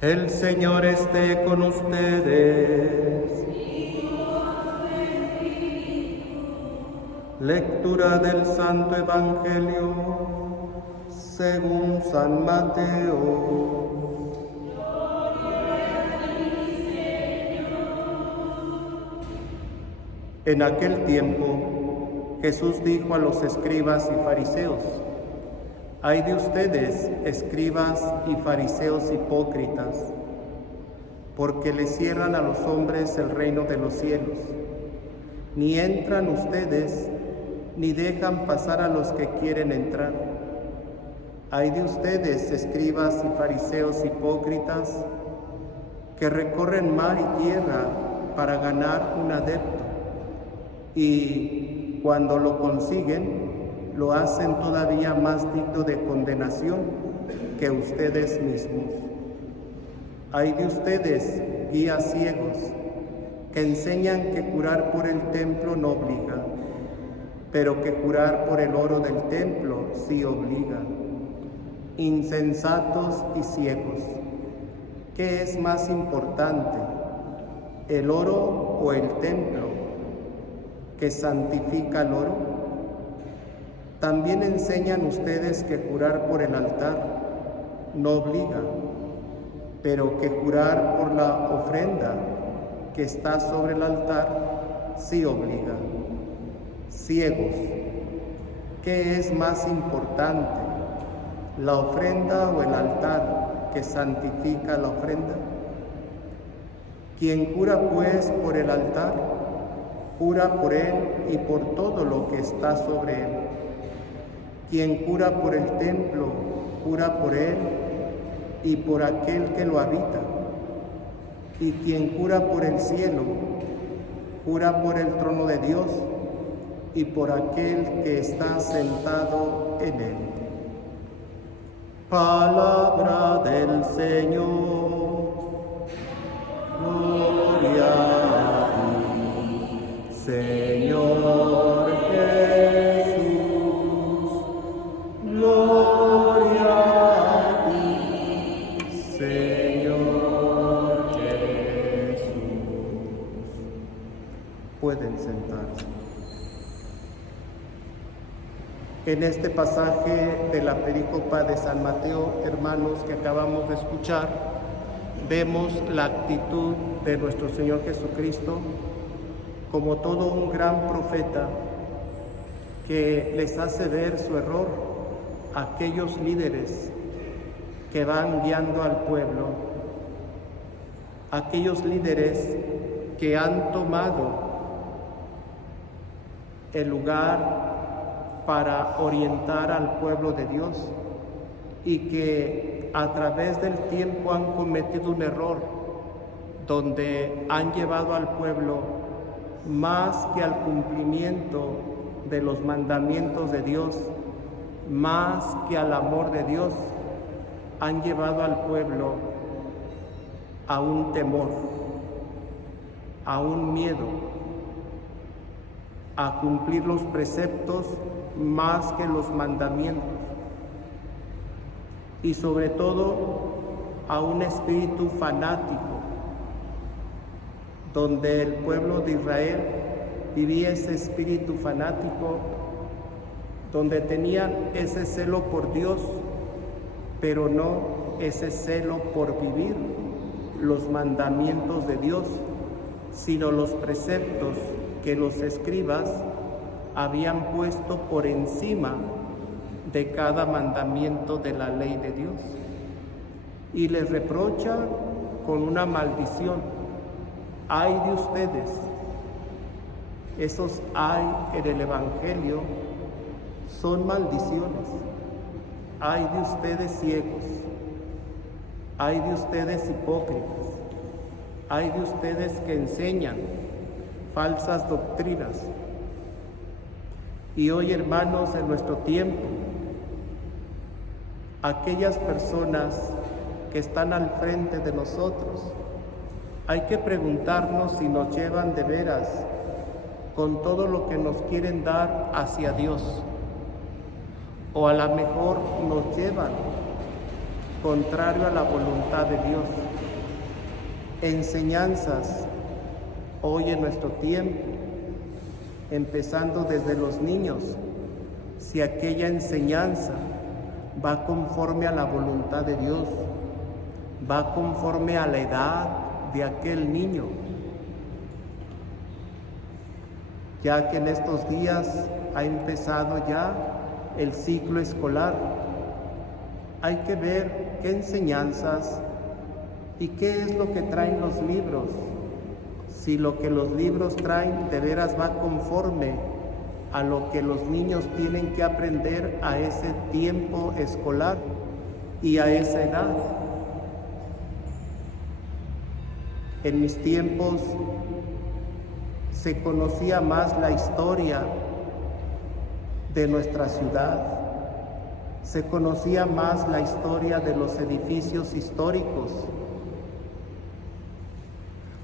El Señor esté con ustedes. Lectura del Santo Evangelio según San Mateo. En aquel tiempo, Jesús dijo a los escribas y fariseos: «Ay de ustedes, escribas y fariseos hipócritas, porque les cierran a los hombres el reino de los cielos. Ni entran ustedes, ni dejan pasar a los que quieren entrar. Ay de ustedes, escribas y fariseos hipócritas, que recorren mar y tierra para ganar un adepto, y cuando lo consiguen, lo hacen todavía más digno de condenación que ustedes mismos. Ay de ustedes, guías ciegos, que enseñan que jurar por el templo no obliga, pero que jurar por el oro del templo sí obliga. Insensatos y ciegos, ¿qué es más importante, el oro o el templo, que santifica el oro? También enseñan ustedes que jurar por el altar no obliga, pero que jurar por la ofrenda que está sobre el altar sí obliga. Ciegos, ¿qué es más importante, la ofrenda o el altar que santifica la ofrenda? Quien jura pues por el altar, jura por él y por todo lo que está sobre él. Quien jura por el templo, jura por él y por aquel que lo habita. Y quien jura por el cielo, jura por el trono de Dios y por aquel que está sentado en él. Palabra del Señor. Gloria a ti, Señor Jesús. Gloria a ti, Señor Jesús. Pueden sentarse. En este pasaje de la perícopa de San Mateo, hermanos, que acabamos de escuchar, vemos la actitud de nuestro Señor Jesucristo como todo un gran profeta que les hace ver su error a aquellos líderes que van guiando al pueblo, aquellos líderes que han tomado el lugar para orientar al pueblo de Dios y que a través del tiempo han cometido un error donde han llevado al pueblo más que al cumplimiento de los mandamientos de Dios, más que al amor de Dios, han llevado al pueblo a un temor, a un miedo, a cumplir los preceptos más que los mandamientos, y sobre todo a un espíritu fanático, donde el pueblo de Israel vivía ese espíritu fanático, donde tenían ese celo por Dios, pero no ese celo por vivir los mandamientos de Dios, sino los preceptos que los escribas habían puesto por encima de cada mandamiento de la ley de Dios. Y les reprocha con una maldición: ay de ustedes. Esos ay en el Evangelio son maldiciones. Ay de ustedes ciegos, ay de ustedes hipócritas, ay de ustedes que enseñan falsas doctrinas. Y hoy, hermanos, en nuestro tiempo, aquellas personas que están al frente de nosotros, hay que preguntarnos si nos llevan de veras con todo lo que nos quieren dar hacia Dios, o a lo mejor nos llevan contrario a la voluntad de Dios. enseñanzas hoy en nuestro tiempo, empezando desde los niños, si aquella enseñanza va conforme a la voluntad de Dios, va conforme a la edad de aquel niño, ya que en estos días ha empezado ya el ciclo escolar. Hay que ver qué enseñanzas y qué es lo que traen los libros. Si lo que los libros traen de veras va conforme a lo que los niños tienen que aprender a ese tiempo escolar y a esa edad. En mis tiempos se conocía más la historia de nuestra ciudad, se conocía más la historia de los edificios históricos.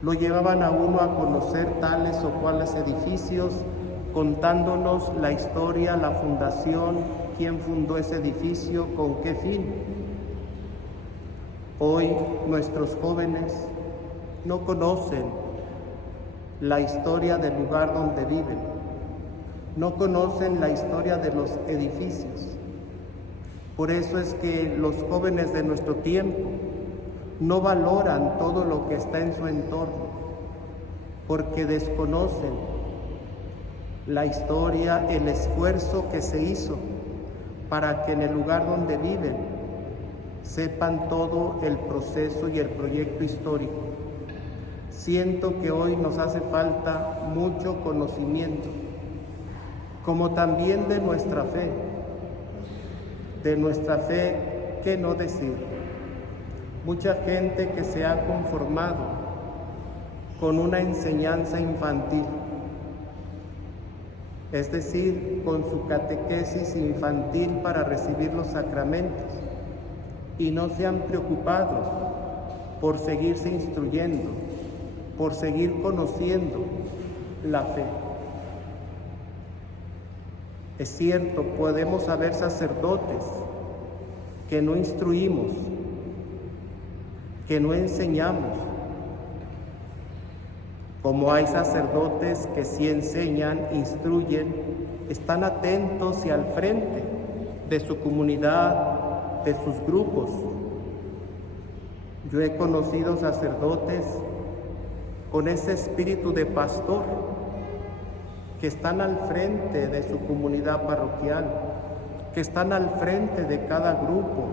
Lo llevaban a uno a conocer tales o cuales edificios, contándonos la historia, la fundación, quién fundó ese edificio, con qué fin. Hoy nuestros jóvenes no conocen la historia del lugar donde viven, no conocen la historia de los edificios. Por eso es que los jóvenes de nuestro tiempo no valoran todo lo que está en su entorno, porque desconocen la historia, el esfuerzo que se hizo para que en el lugar donde viven sepan todo el proceso y el proyecto histórico. Siento que hoy nos hace falta mucho conocimiento, como también de nuestra fe. De nuestra fe, ¿qué no decir? Mucha gente que se ha conformado con una enseñanza infantil, es decir, con su catequesis infantil para recibir los sacramentos, y no se han preocupado por seguirse instruyendo, por seguir conociendo la fe. Es cierto, podemos haber sacerdotes que no instruimos, que no enseñamos, como hay sacerdotes que sí enseñan, instruyen, están atentos y al frente de su comunidad, de sus grupos. Yo he conocido sacerdotes con ese espíritu de pastor, que están al frente de su comunidad parroquial, que están al frente de cada grupo,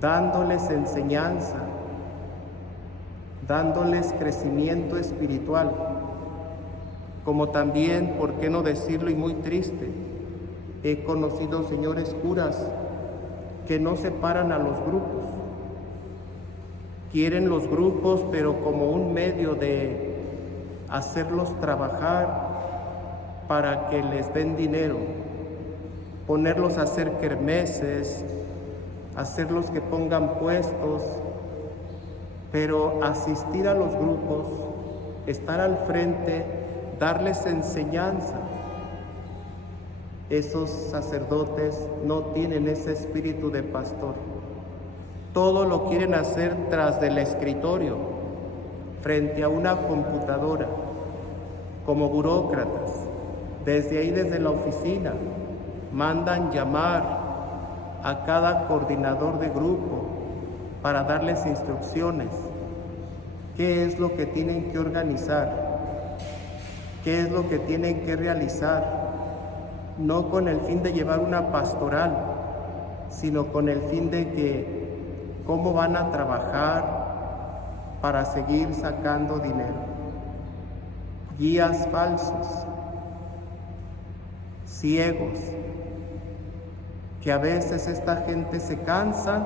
dándoles enseñanza, dándoles crecimiento espiritual, como también, por qué no decirlo y muy triste, he conocido señores curas que no separan a los grupos, quieren los grupos pero como un medio de hacerlos trabajar para que les den dinero, ponerlos a hacer kermeses, hacerlos que pongan puestos, pero asistir a los grupos, estar al frente, darles enseñanza. Esos sacerdotes no tienen ese espíritu de pastor. Todo lo quieren hacer tras del escritorio, frente a una computadora, como burócratas. Desde ahí, desde la oficina, mandan llamar a cada coordinador de grupo para darles instrucciones. ¿Qué es lo que tienen que organizar? ¿Qué es lo que tienen que realizar? No con el fin de llevar una pastoral, sino con el fin de que cómo van a trabajar para seguir sacando dinero. Guías falsos, ciegos, que a veces esta gente se cansa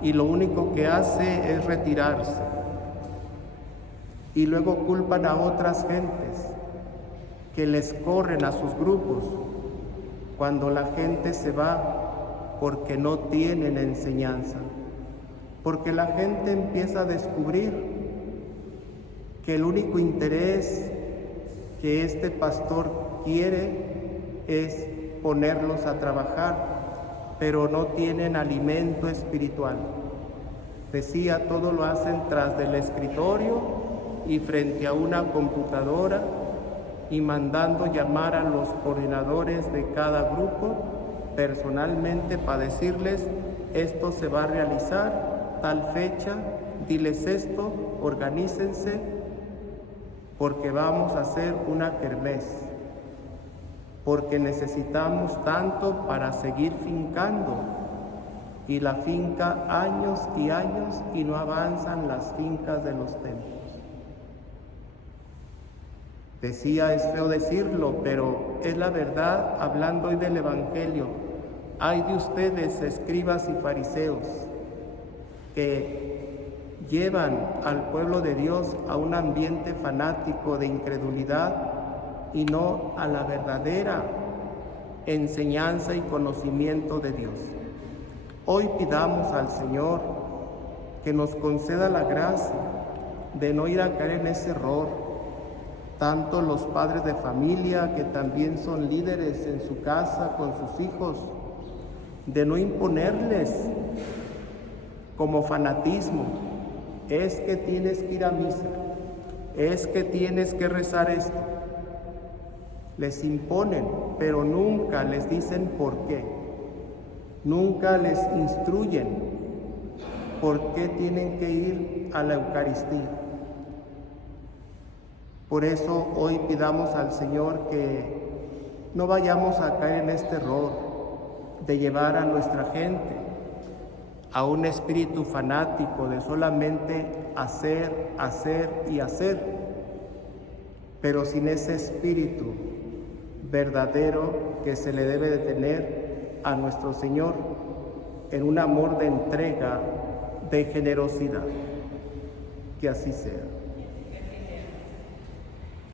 y lo único que hace es retirarse. Y luego culpan a otras gentes que les corren a sus grupos cuando la gente se va porque no tienen enseñanza. Porque la gente empieza a descubrir que el único interés que este pastor quiere es ponerlos a trabajar, pero no tienen alimento espiritual. Decía, todo lo hacen tras del escritorio y frente a una computadora y mandando llamar a los coordinadores de cada grupo personalmente para decirles, esto se va a realizar, tal fecha, diles esto, organícense, porque vamos a hacer una kermés, porque necesitamos tanto para seguir fincando, y la finca años y años y no avanzan las fincas de los templos. Decía, es feo decirlo, pero es la verdad, hablando hoy del Evangelio. Hay de ustedes, escribas y fariseos, que llevan al pueblo de Dios a un ambiente fanático de incredulidad y no a la verdadera enseñanza y conocimiento de Dios. Hoy pidamos al Señor que nos conceda la gracia de no ir a caer en ese error, tanto los padres de familia que también son líderes en su casa con sus hijos, de no imponerles como fanatismo, es que tienes que ir a misa, es que tienes que rezar esto. Les imponen, pero nunca les dicen por qué. Nunca les instruyen por qué tienen que ir a la Eucaristía. Por eso hoy pidamos al Señor que no vayamos a caer en este error de llevar a nuestra gente a un espíritu fanático de solamente hacer, hacer y hacer, pero sin ese espíritu verdadero que se le debe de tener a nuestro Señor en un amor de entrega, de generosidad. Que así sea.